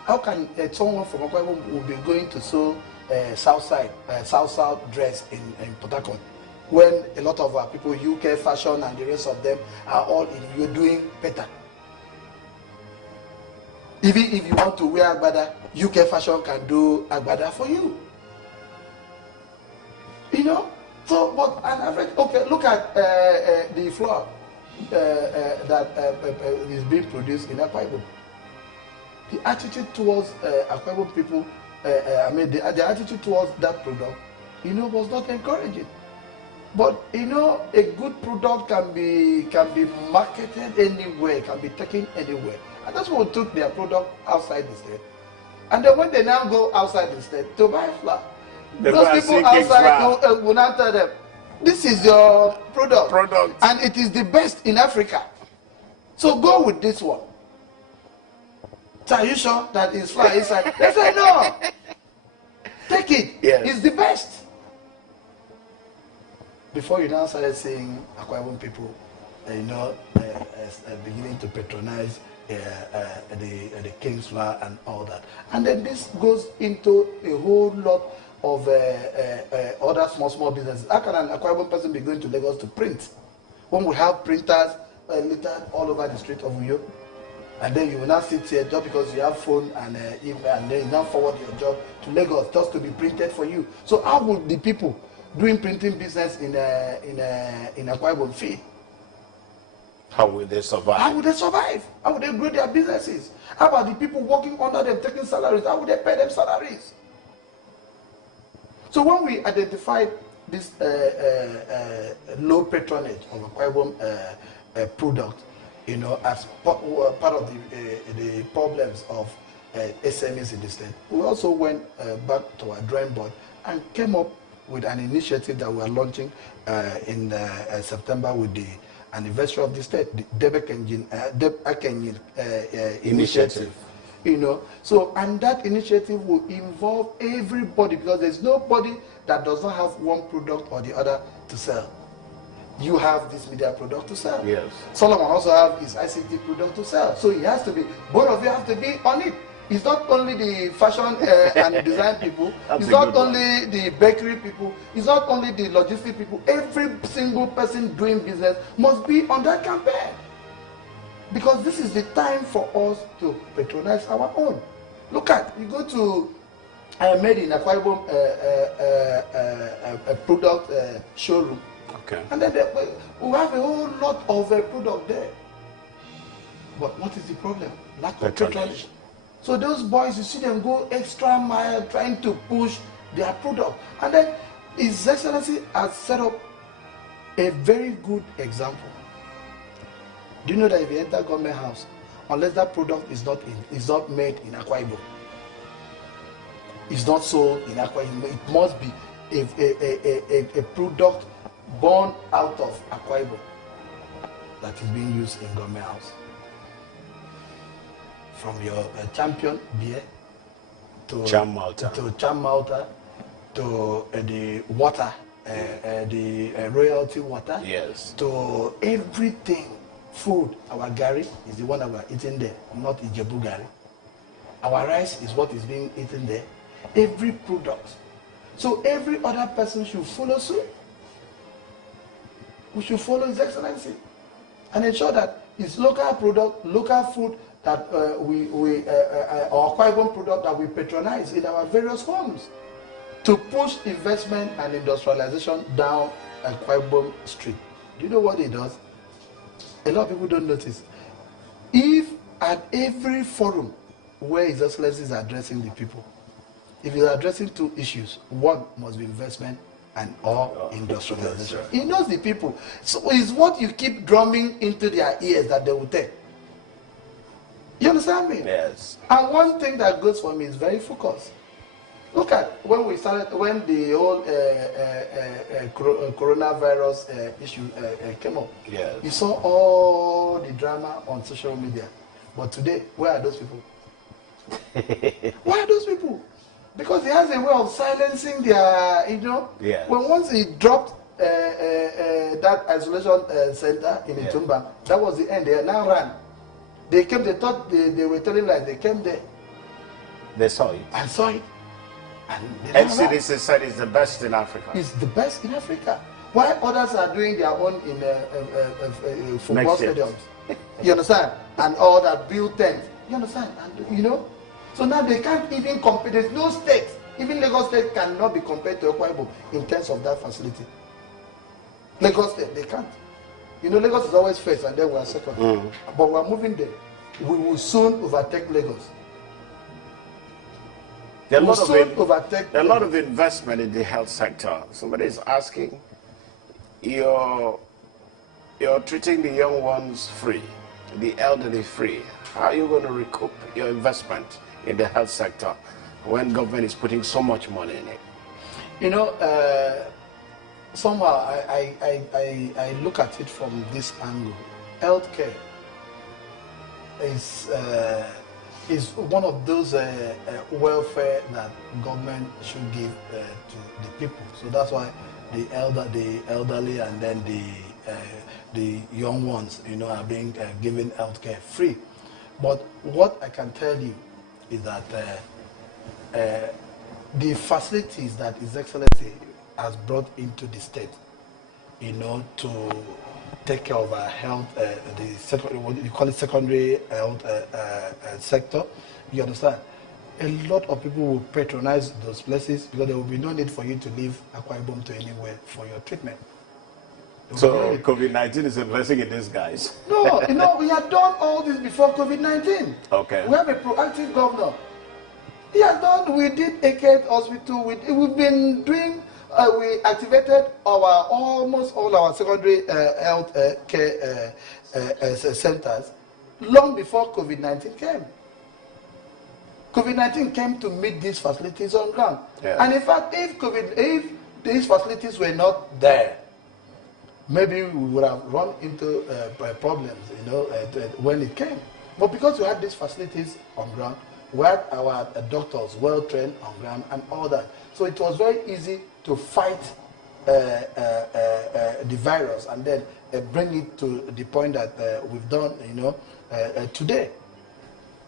How can someone from Akwa Ibom will be going to sew South dress in Port Harcourt when a lot of our people, UK fashion and the rest of them, are all you're doing better? Even if you want to wear agbada, UK fashion can do agbada for you. You know? So, but an average, okay, look at the flour that is being produced in Akwa Ibom. The attitude towards Akwa Ibom people, the attitude towards that product, was not encouraging. But a good product can be marketed anywhere, can be taken anywhere. And that's what took their product outside the state. And then when they now go outside the state to buy flour, those people outside will now tell them, this is your product, and it is the best in Africa. So go with this one. So are you sure that it's flour inside? They say no. Take it. Yes. It's the best. Before you now started seeing Akwa Ibom people, beginning to patronize the King's flour and all that. And then this goes into a whole lot of other small businesses. How can an Akwa Ibom person be going to Lagos to print when we have printers littered all over the street of Uyo? And then you will not sit here just because you have phone and email, and then you now forward your job to Lagos just to be printed for you. So how would the people doing printing business in Akwa Ibom feel? How will they survive? How would they survive? How would they grow their businesses? How about the people working under them taking salaries? How would they pay them salaries? So when we identified this low patronage of Akwa Ibom product, as part of the problems of SMEs in the state, we also went back to our drawing board and came up with an initiative that we are launching in September with the anniversary of the state, the Deb Akenyin initiative. So, and that initiative will involve everybody, because there's nobody that does not have one product or the other to sell. You have this media product to sell. Yes. Solomon also have his ICT product to sell. So he has to be, both of you have to be on it. It's not only the fashion and design people. It's not only the bakery people. It's not only the logistic people. Every single person doing business must be on that campaign. Because this is the time for us to patronize our own. Look at, you go to Made in Akwa Ibom product showroom. Okay. And then we have a whole lot of product there. But what is the problem? Lack of patronage. So those boys, you see them go extra mile trying to push their product. And then His Excellency has set up a very good example. Do you know that if you enter government house, unless that product is not made in Akwa Ibom, it's not sold in Akwa Ibom, it must be a product born out of Akwa Ibom that is being used in government house. From your champion beer to Cham Malta to the water, the royalty water, yes, to everything. Food, our gari is the one that we are eating there, not Ijebu gari. Our rice is what is being eaten there. Every product. So every other person should follow suit. We should follow His Excellency and ensure that it's local product, local food that our Akwa Ibom product that we patronize in our various homes to push investment and industrialization down Akwa Ibom Street. Do you know what it does? A lot of people don't notice. If at every forum where His Excellency is addressing the people. If he's addressing two issues, one must be investment and or industrialization. He knows the people. So it's what you keep drumming into their ears that they will take. You understand me? Yes. And one thing that goes for me is very focused. Look at when the whole coronavirus issue came up. Yes. You saw all the drama on social media. But today, where are those people? Where are those people? Because he has a way of silencing their, Yes. When once he dropped that isolation center in Itumba, that was the end. They now ran. They came, they thought they were telling lies. They came there. They saw it. And saw it. And NCDC said it's the best in Africa. It's the best in Africa. While others are doing their own in football stadiums. You understand? And all that build tents. You understand? And so now they can't even compare. There's no state. Even Lagos State cannot be compared to Akwa Ibom in terms of that facility. Lagos State, they can't. Lagos is always first and then we are second. But we are moving there. We will soon overtake Lagos. There are a lot of investment in the health sector. Somebody is asking, you're treating the young ones free, the elderly free. How are you going to recoup your investment in the health sector when government is putting so much money in it? Somehow I look at it from this angle. Healthcare is one of those welfare that government should give to the people. So that's why the elderly and then the young ones, are being given healthcare free. But what I can tell you is that the facilities that His Excellency has brought into the state, to take care of our health, what you call it, secondary health sector. You understand? A lot of people will patronize those places because there will be no need for you to leave Akwa Ibom to anywhere for your treatment. So COVID-19 is investing in these guys? No, we had done all this before COVID-19. Okay. We have a proactive governor. He has done, we did AK hospital, we've been doing, we activated almost all our secondary health care centers long before COVID-19 came. COVID-19 came to meet these facilities on ground. Yeah. And in fact, if these facilities were not there, maybe we would have run into problems, when it came. But because we had these facilities on ground, we had our doctors well trained on ground and all that. So it was very easy to fight the virus and then bring it to the point that we've done, today.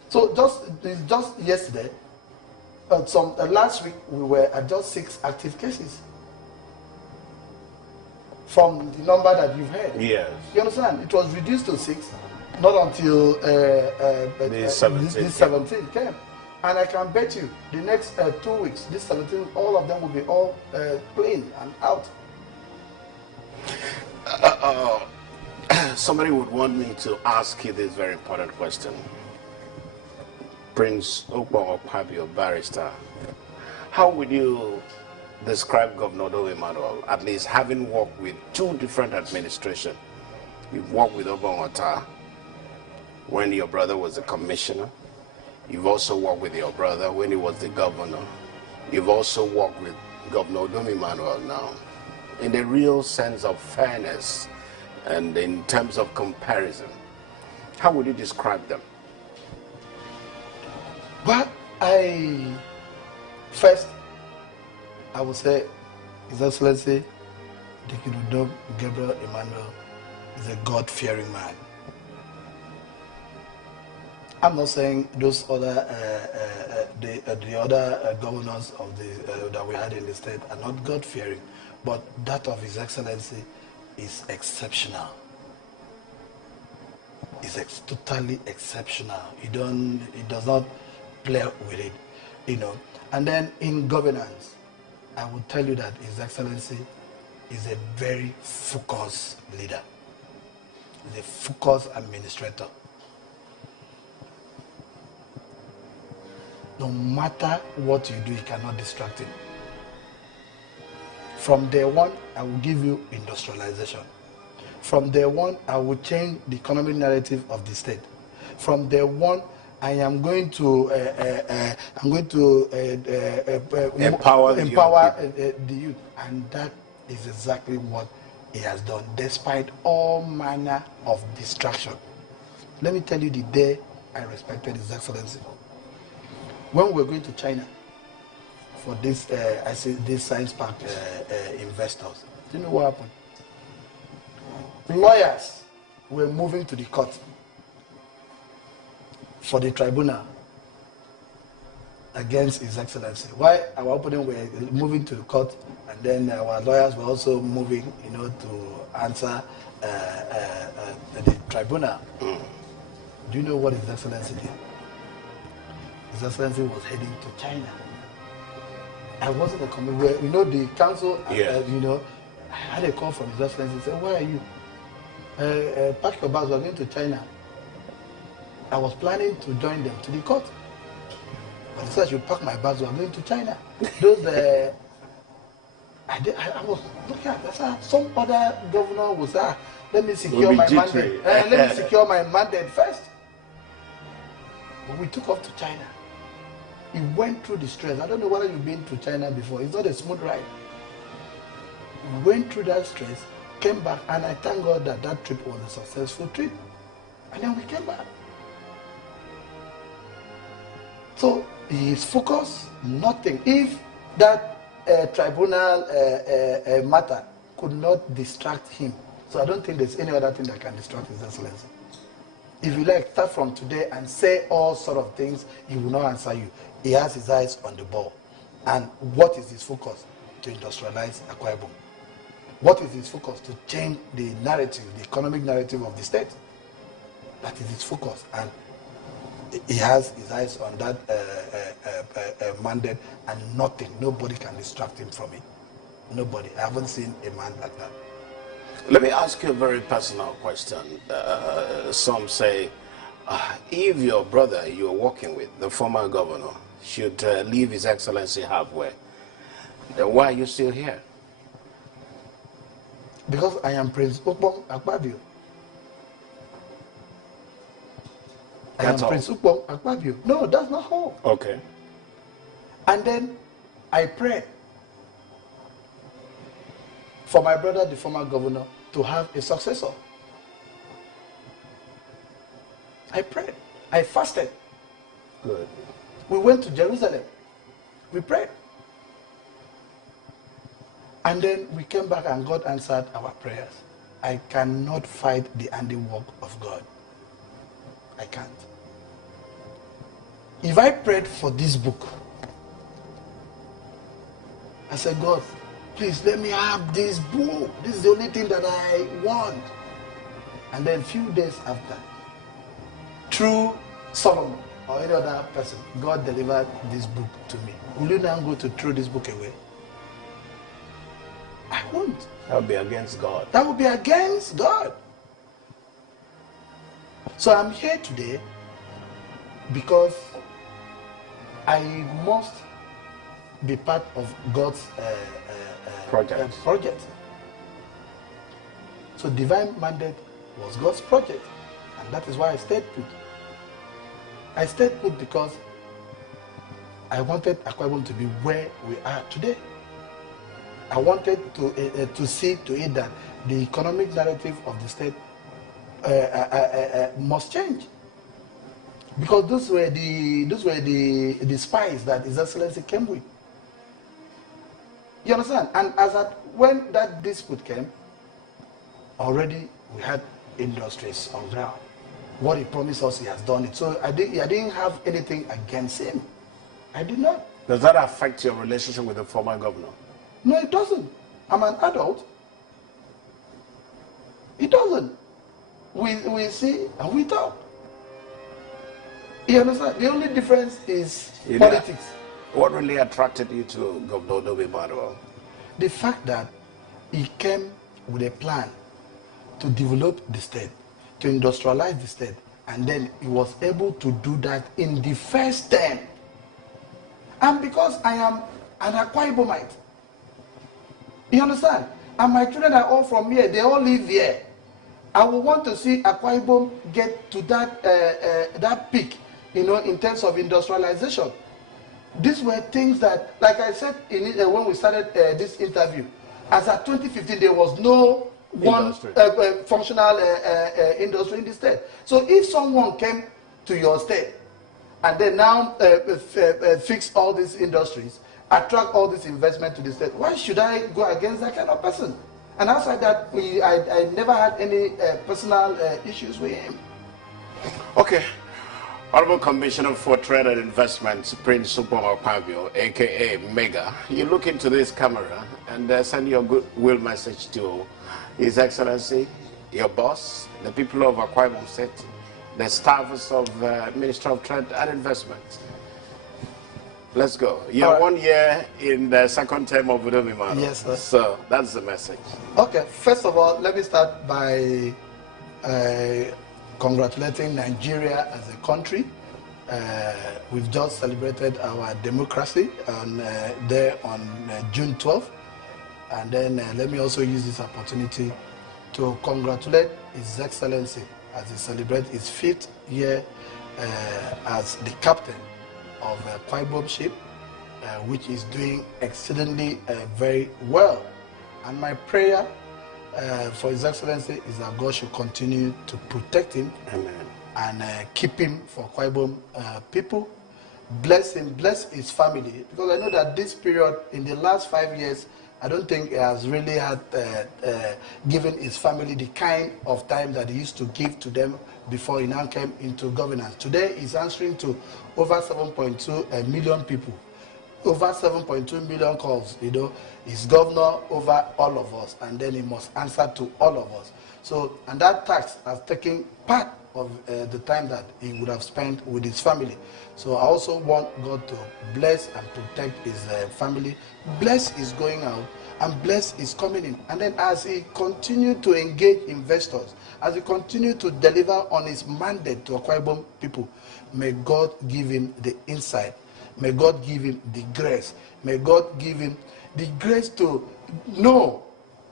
So just yesterday, last week we were at just 6 active cases. From the number that you've heard. Yes. You understand? It was reduced to 6, not until this 17 came. And I can bet you, the next 2 weeks, this 17, all of them will be all clean and out. Somebody would want me to ask you this very important question. Prince Akwa Ibom, barrister, how would you describe Governor Udom Emmanuel, at least having worked with 2 different administrations? You've worked with Obonwata when your brother was the commissioner. You've also worked with your brother when he was the governor. You've also worked with Governor Udom Emmanuel now. In the real sense of fairness and in terms of comparison, how would you describe them? But I would say His Excellency Udom Emmanuel is a God-fearing man. I'm not saying those other the other governors of that we had in the state are not God-fearing, but that of His Excellency is exceptional. It's totally exceptional. He does not play with it, And then in governance, I would tell you that His Excellency is a very focused leader. He's a focused administrator. no matter what you do, you cannot distract him. From day one, I will give you industrialization. From day one, I will change the economic narrative of the state. From day one, I am going to empower the youth, and that is exactly what he has done, despite all manner of distraction. Let me tell you the day I respected His Excellency. When we were going to China for this, this science park investors, do you know what happened? Lawyers were moving to the court for the tribunal against His Excellency. Why our opponents were moving to the court, and then our lawyers were also moving, to answer the tribunal. Do you know what His Excellency did? His Excellency was heading to China. I wasn't a committee. The council, I had a call from His Excellency. He said, "Where are you? Pack your bags, we're going to China." I was planning to join them to the court. But he said I should pack my bags, we're going to China. I was looking at some other governor was let me secure my mandate. Let me secure my mandate first. But we took off to China. He went through the stress. I don't know whether you've been to China before. It's not a smooth ride. We went through that stress, came back, and I thank God that that trip was a successful trip. And then we came back. So his focus, nothing. If that tribunal matter could not distract him, so I don't think there's any other thing that can distract His Excellency. If you like, start from today and say all sort of things, he will not answer you. He has his eyes on the ball. And what is his focus? To industrialize Akwa Ibom. What is his focus? To change the narrative, the economic narrative of the state. That is his focus. And he has his eyes on that mandate, and nobody can distract him from it. Nobody. I haven't seen a man like that. Let me ask you a very personal question. Some say, if your brother you're working with, the former governor, should leave His Excellency halfway, then why are you still here? Because I am Prince Ukpom Akpabio. I am Prince Ukpom Akpabio. No, that's not all. Okay. And then I prayed for my brother, the former governor, to have a successor. I prayed. I fasted. Good. We went to Jerusalem. We prayed. And then we came back and God answered our prayers. I cannot fight the handiwork of God. I can't. If I prayed for this book, I said, God, please let me have this book. This is the only thing that I want. And then a few days after, through Solomon or any other person, God delivered this book to me. Will you now go to throw this book away? I won't. That would be against God. That would be against God. So I'm here today because I must be part of God's project. So divine mandate was God's project, and that is why I stayed put. I stayed put because I wanted Akwa Ibom to be where we are today. I wanted to see to it that the economic narrative of the state must change, because those were the spies that His Excellency came with. You understand? And when that dispute came, already we had industries on ground. What he promised us, he has done it. So I didn't have anything against him. I did not. Does that affect your relationship with the former governor? No, it doesn't. I'm an adult. It doesn't. We see and we talk. You understand? The only difference is politics. What really attracted you to Governor Udom Emmanuel? The fact that he came with a plan to develop the state, to industrialize the state, and then he was able to do that in the first term. And because I am an Akwa Ibomite, you understand? And my children are all from here. They all live here. I would want to see Akwa Ibom get to that peak, you know, in terms of industrialization. These were things that, like I said when we started this interview, as at 2015, there was no one functional industry in the state. So if someone came to your state and they now fix all these industries, attract all this investment to the state, why should I go against that kind of person? And outside that, I never had any personal issues with him. Okay. Honorable Commissioner for Trade and Investment, Prince Akpabio, aka Mega, you look into this camera and send your goodwill message to His Excellency, your boss, the people of Akwa Ibom State, the staffs of Ministry of Trade and Investment. Let's go. You're 1 year in the second term of Udom Emmanuel. Yes, sir. So that's the message. Okay, first of all, let me start by congratulating Nigeria as a country. We've just celebrated our democracy there on June 12th. And then let me also use this opportunity to congratulate His Excellency as he celebrates his 5th year as the captain of Akwa Ibom ship, which is doing exceedingly very well. And my prayer for His Excellency is that God should continue to protect him. Amen. And keep him for Akwa Ibom people. Bless him, bless his family. Because I know that this period, in the last 5 years, I don't think he has really had given his family the kind of time that he used to give to them before he now came into governance. Today, he's answering to over 7.2 million people. Over 7.2 million calls, you know, he's governor over all of us, and then he must answer to all of us. So, and that tax has taken part of the time that he would have spent with his family. So I also want God to bless and protect his family, bless his going out, and bless his coming in. And then as he continues to engage investors, as he continues to deliver on his mandate to Akwa Ibom people, may God give him the insight. May God give him the grace. May God give him the grace to know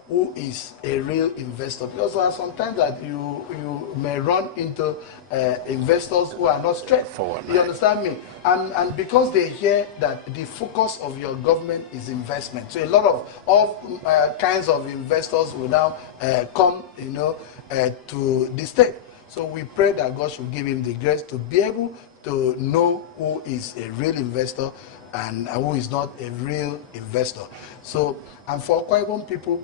who is a real investor. Because there are sometimes that you may run into investors who are not straightforward. You understand me? And because they hear that the focus of your government is investment, so a lot of all kinds of investors will now come, you know, to the state. So we pray that God should give him the grace to be able to know who is a real investor and who is not a real investor. So, and for Akwa Ibom people,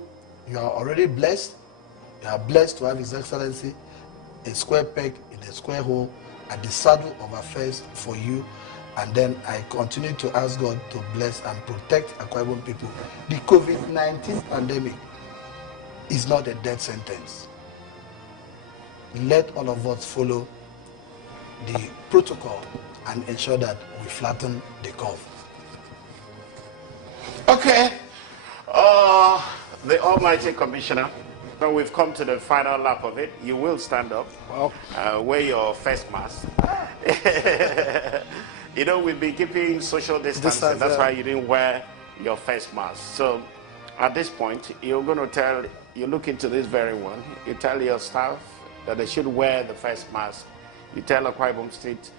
you are already blessed. You are blessed to have His Excellency, a square peg in a square hole, at the saddle of affairs for you. And then I continue to ask God to bless and protect Akwa Ibom people. The COVID-19 pandemic is not a death sentence. Let all of us follow the protocol and ensure that we flatten the curve. Okay. The Almighty Commissioner, now we've come to the final lap of it. You will stand up, wear your face mask. You know, we've been keeping social distancing. That's why you didn't wear your face mask. So at this point, you're going to you look into this very one. You tell your staff that they should wear the face mask. You tell Akwa Ibom State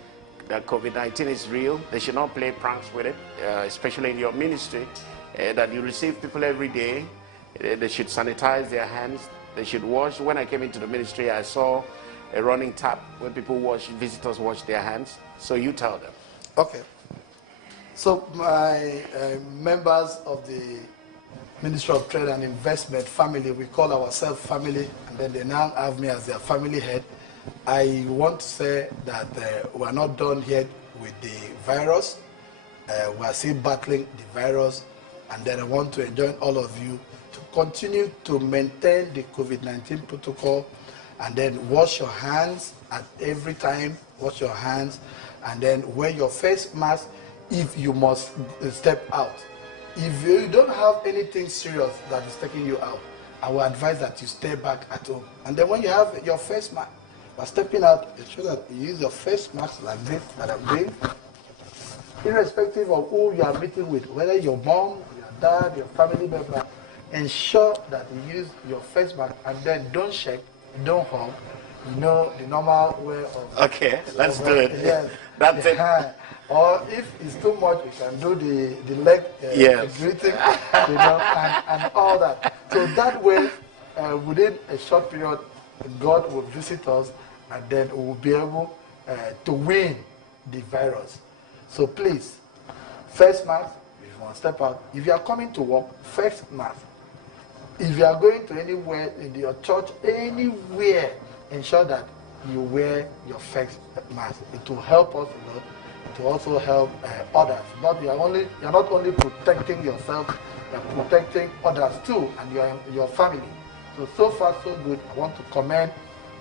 that COVID-19 is real. They should not play pranks with it, especially in your ministry, that you receive people every day. They should sanitize their hands. They should wash. When I came into the ministry, I saw a running tap when visitors wash their hands. So you tell them. Okay. So my members of the Ministry of Trade and Investment family, we call ourselves family, and then they now have me as their family head. I want to say that we are not done yet with the virus. We are still battling the virus, and then I want to enjoin all of you to continue to maintain the COVID-19 protocol, and then wash your hands at every time, wash your hands, and then wear your face mask if you must step out. If you don't have anything serious that is taking you out, I will advise that you stay back at home. And then when you have your face mask, by stepping out, ensure that you use your face mask like this that I'm doing. irrespective of who you are meeting with, whether your mom, your dad, your family member, ensure that you use your face mask and then don't shake, don't hug. You know, the normal way of... Okay, let's do it. Yes. That's it. Or if it's too much, you can do the leg greeting, you know, and all that. So that way, within a short period, God will visit us, and then we will be able to win the virus. So please, face mask. If you want to step out, if you are coming to work, face mask. If you are going to anywhere in your church, anywhere, ensure that you wear your face mask. It will help us a lot. It will also help others. You're not only protecting yourself, you're protecting others too, and your family. So far so good. I want to commend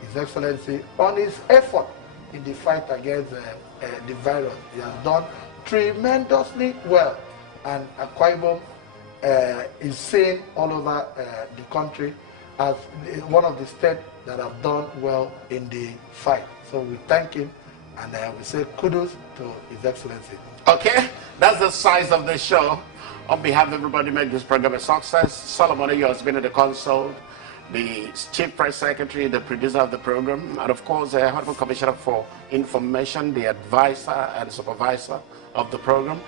His Excellency on his effort in the fight against the virus. He has done tremendously well, and Akwa Ibom is seen all over the country as one of the states that have done well in the fight. So we thank him, and we say kudos to His Excellency. Okay, that's the size of the show. On behalf of everybody, make this program a success. Solomon, you has been at the console, the Chief Press Secretary, the producer of the program, and of course, the Honorable Commissioner for Information, the advisor and supervisor of the program,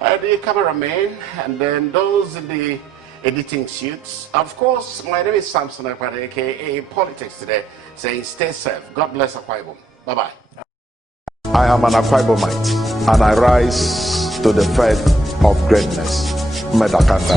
the cameraman, and then those in the editing suits. Of course, my name is Samson Akpabio, aka Politics Today, saying stay safe. God bless Akwa Ibom. Bye-bye. I am an Akwa Ibomite, and I rise to the fate of greatness. Medakanda.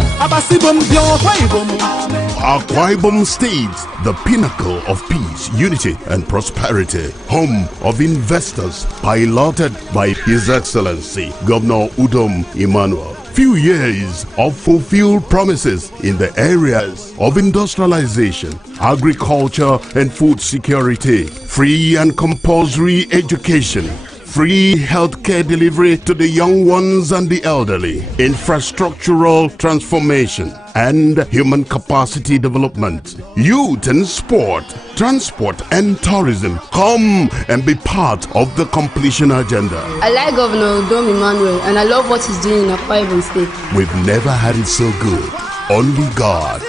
Akwa Ibom State, the pinnacle of peace, unity, and prosperity. Home of investors, piloted by His Excellency, Governor Udom Emmanuel. Few years of fulfilled promises in the areas of industrialization, agriculture and food security, free and compulsory education, free healthcare delivery to the young ones and the elderly, infrastructural transformation, and human capacity development, youth and sport, transport and tourism. Come and be part of the completion agenda. I like Governor Udom Emmanuel, and I love what he's doing in Akwa Ibom State. We've never had it so good. Only God.